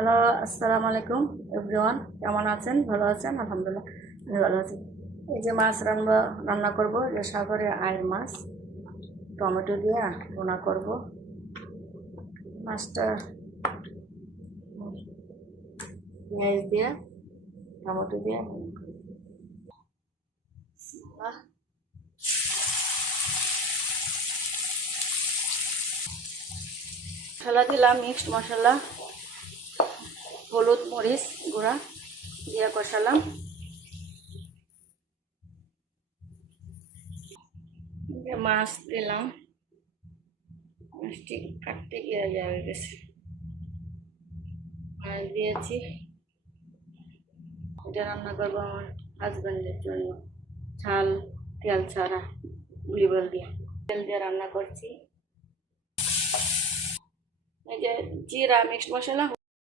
Hello, আসসালামু আলাইকুম everyone. কেমন আছেন? ভালো আছেন? আলহামদুলিল্লাহ, আমি ভালো আছি। এই যে মাছ রান্না করব, যে সাগরে আয়ের মাছ, টমেটো দিয়ে ভুনা করব। মাছটা পেঁয়াজ দিয়ে, টমেটো দিয়ে ভুনা করব। মশলা দিলাম, মিক্সড মশলা, হলুদ মরিচ গুঁড়া দিয়ে কষালাম। মাছ দিলাম, মাছটি কাটতে গিয়ে যাবে গেছে, মাছ দিয়েছি। এটা রান্না করবো আমার হাজব্যান্ডের জন্য, ঝাল তেল ছাড়া, অলিভ অয়েল দিয়ে, তেল দিয়ে রান্না করছি। এই যে জিরা, মিক্সড মশলা,